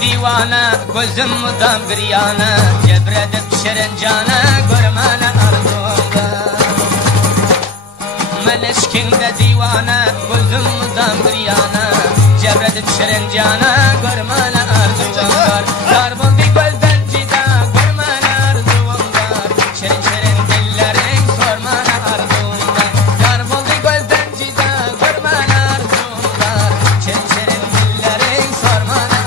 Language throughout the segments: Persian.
دیوانه گزم مدام گریانه جبرد شرنجانه گرمانه اردوغا ملشکین ده دیوانه گزم مدام گریانه جبرد شرنجانه گرمانه اردوغا دار بندی گلدن جیدا گرمانه اردوغا شرن شرن دلlerin sormana اردوغا دار بندی گلدن جیدا گرمانه اردوغا شرن شرن دلlerin sormana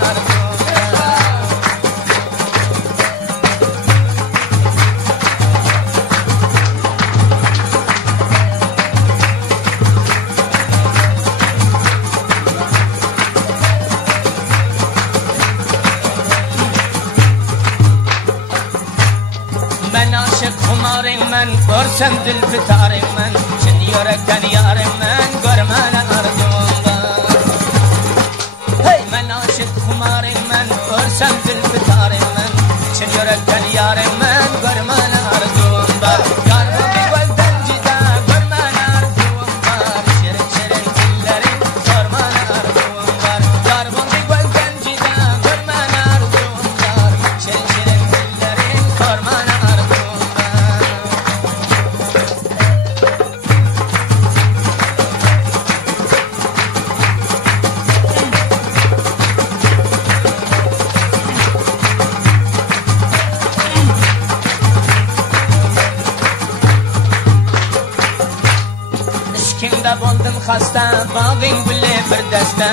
من برسم دل بتار من چن یارکن یار من گرمان اردوغا هی من عاشق خمار من برسم دل بتار من چن یارکن یار من گرمان اردوغا یار بی گلدن جدا گرمان اردوغا شرن شرن دلlerin sorman اردوغا یار بی گلدن جدا گرمان اردوغا شرن شرن دلlerin sorman kimde buldum hasta bağın gülle bir deste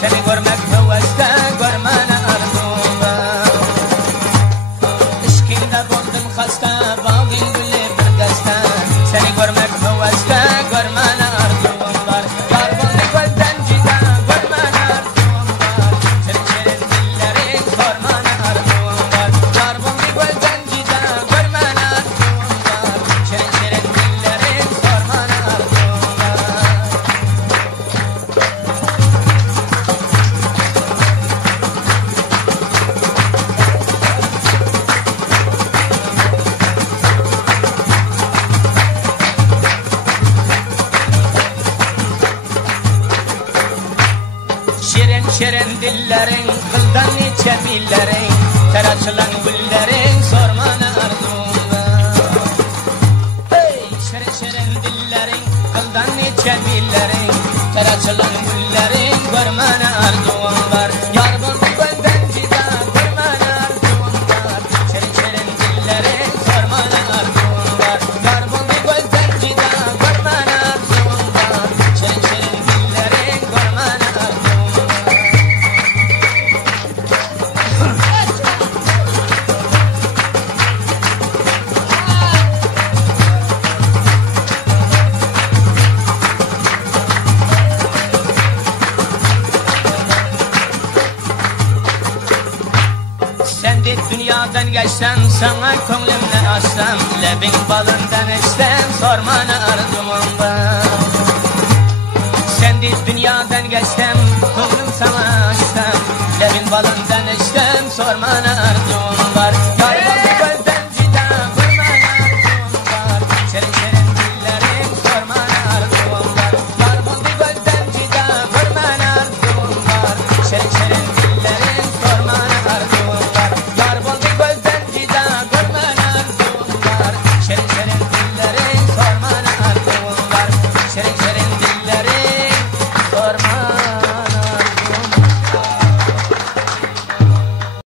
seni görmek heveste görmene arzumda kimde buldum hasta bağın gülle bir deste seni görmek heveste görmene arzumda yar buldu gölden cida görmene arzumda senin şirin dillerin sormana arzumda yar buldu gölden cida görmene arzumda şirin şirin dillerin sormana arzumda şirin şirin dillerin kıldan niçe dillerin ter açılan güllerin sormana arzumda hey şirin şirin dillerin kıldan niçe dillerin ter açılan güllerin görmana arzum var yar buldu gölden cida görmana arzum var şirin şirin dillerin sormana arzum var yar buldu gölden cida görmana arzum var şirin şirin dillerin görmana arzum sen de dünyadan geçsem sana könglimle açsam lebin balından içsem sormana arzumda sen de dünyadan geçsem könglim sana açsam lebin balından içsem sormana arzumda